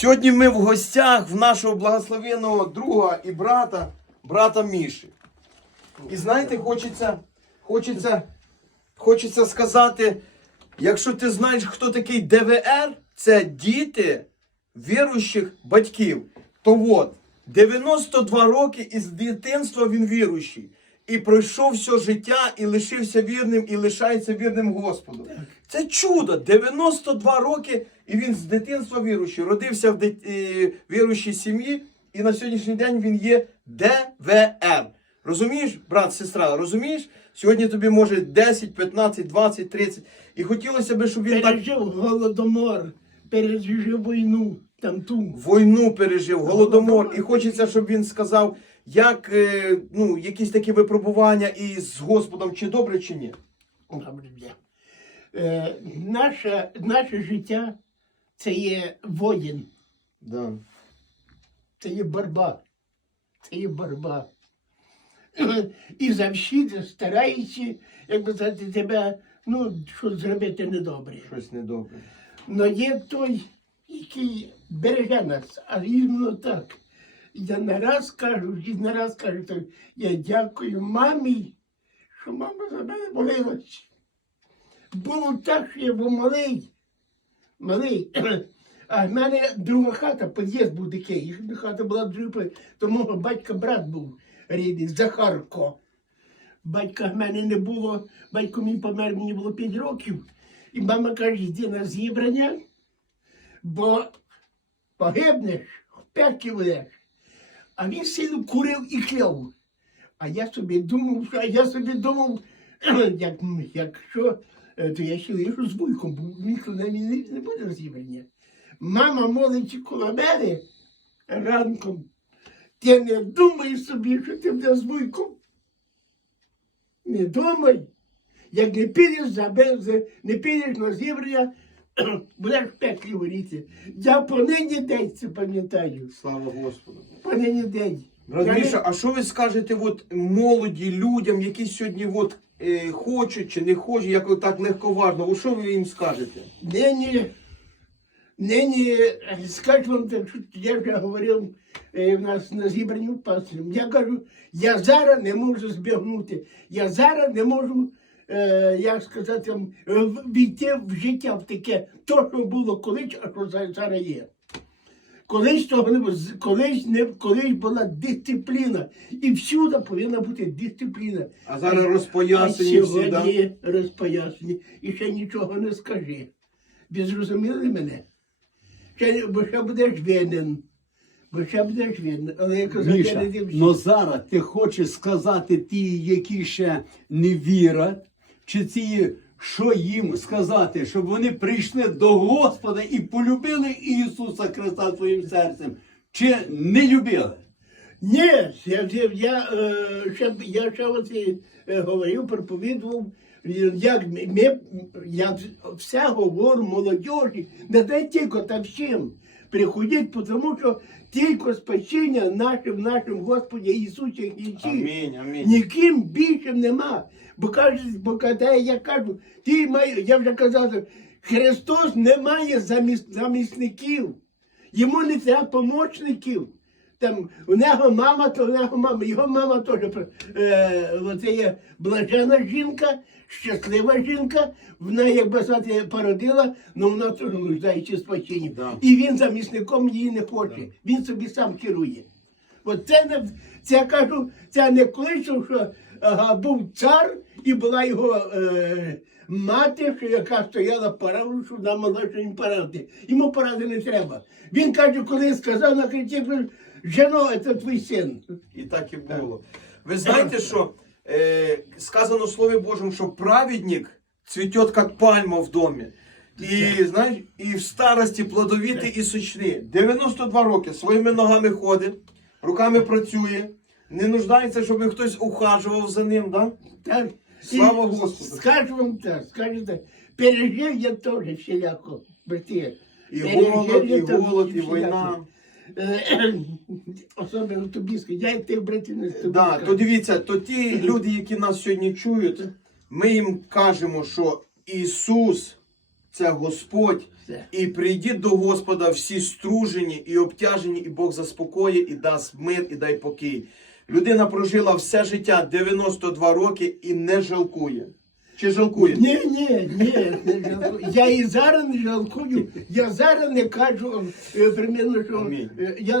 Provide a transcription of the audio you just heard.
Сьогодні ми в гостях в нашого благословенного друга і брата, брата Міші. І знаєте, хочеться, хочеться, хочеться сказати, якщо ти знаєш, хто такий ДВР, це діти віруючих батьків. То от, 92 роки із дитинства він віруючий. І пройшов все життя, і лишився вірним, і лишається вірним Господу. Це чудо! 92 роки, і він з дитинства віруючий. Родився в дит- віруючій сім'ї, і на сьогоднішній день він є ДВР. Розумієш, брат, сестра, розумієш? Сьогодні тобі може 10, 15, 20, 30. І хотілося б, щоб він так Пережив голодомор, пережив війну, там ту. війну пережив, голодомор. І хочеться, щоб він сказав, як е, ну, якісь такі випробування і з Господом, чи добре, чи ні. Добре. Е, наше, наше життя це є воїн, Да. це є боротьба. Це є боротьба. І завжди старається, як би сказати, тебе, ну, щось зробити недобре. Щось недобре. Но є той, який береже нас, а іменно так. Я не раз кажу, і не раз кажу, то я дякую мамі, що мама за мене молилась. Було так, що я був малий, малий. А в мене друга хата, під'їзд був такий, їхня хата була дуже, то мого батька брат був рідний, Захарко. Батька в мене не було, батько мій помер, мені було 5 років. І мама каже, йди на зібрання, бо погибнеш, в пеклі будеш. А він сильно курив і кляв. А я собі думав, а я собі думав, як, якщо, то я ще лишу з вуйком, бо ніхто на мене не буде зібрання. Мама молиться коло мене ранком. Ти не думай собі, що ти буде з вуйком. Не думай. Як не підеш за без, не підеш на зібрання, будеш в пеклі горіти. Я по нині день це пам'ятаю. Слава Господу. По нині день. Міша, а що ви скажете от, молоді людям, які сьогодні от, е, хочуть чи не хочуть, як так легковажно, от що ви їм скажете? Нині, нині, е, скажу вам так, що я вже говорив е, в нас на зібранні в. Я кажу, я зараз не можу збігнути. Я зараз не можу, е, як сказати, війти в життя в таке, то, що було колись, а що зараз є. Колись того не було, колись, не, колись була дисципліна. І всюди повинна бути дисципліна. А зараз А розпоясані всі, да? розпоясані. І ще нічого не скажи. Ви зрозуміли мене? Ще, бо ще будеш винен. Бо ще будеш винен. Але я казав, я не дивлюся. но зараз ти хочеш сказати ті, які ще не вірять, чи ці, що їм сказати, щоб вони прийшли до Господа і полюбили Ісуса Христа своїм серцем, чи не любили? Ні, я, я, я, е, ще, я ще е, говорив, проповідував, як ми, я все говорю молодіжі, не дай тільки та всім. Приходіть, тому що тільки спасіння наше в нашому Господі Ісусі Христі. Амінь, амінь. Ніким більше нема. Бо кажуть, бо коли я кажу, ти має, я вже казав, Христос не має заміс- замісників. Йому не треба помічників. Там у нього мама, то у нього мама, його мама теж е, оце є блажена жінка, щаслива жінка. Вона, як би сказати, породила, але вона теж нуждається в спасінні. Да. І він замісником її не хоче. Він собі сам керує. От це не це я кажу, це не кличу, що ага, був цар і була його е, мати, що яка стояла пораву, що що їм порадити. Йому поради не треба. Він каже, коли сказав на кричі, жено, це твій син. І так і було. Ви знаєте, що е, сказано в Слові Божому, що праведник цвіте, як пальма в домі. І знаєш, і в старості плодовітий і сочний. 92 роки своїми ногами ходить, руками працює, не нуждається, щоб хтось ухажував за ним. Да? Так. Слава І Господу. Скажу вам так, скажу так, пережив я теж всіляко, брати. І Пережив голод, я і теж голод, і всіляко. війна. Е, Особливо тобі я й ти, з тобі Да, то дивіться, то ті люди, які нас сьогодні чують, ми їм кажемо, що Ісус це Господь. Все. І прийдіть до Господа всі стружені і обтяжені, і Бог заспокоїть, і дасть мир, і дай покій. Людина прожила все життя 92 роки і не жалкує. Чи жалкуєте? Ні, ні, ні, не жалкую. Я і зараз не жалкую. Я зараз не кажу, е, примірно, що Амінь. е, я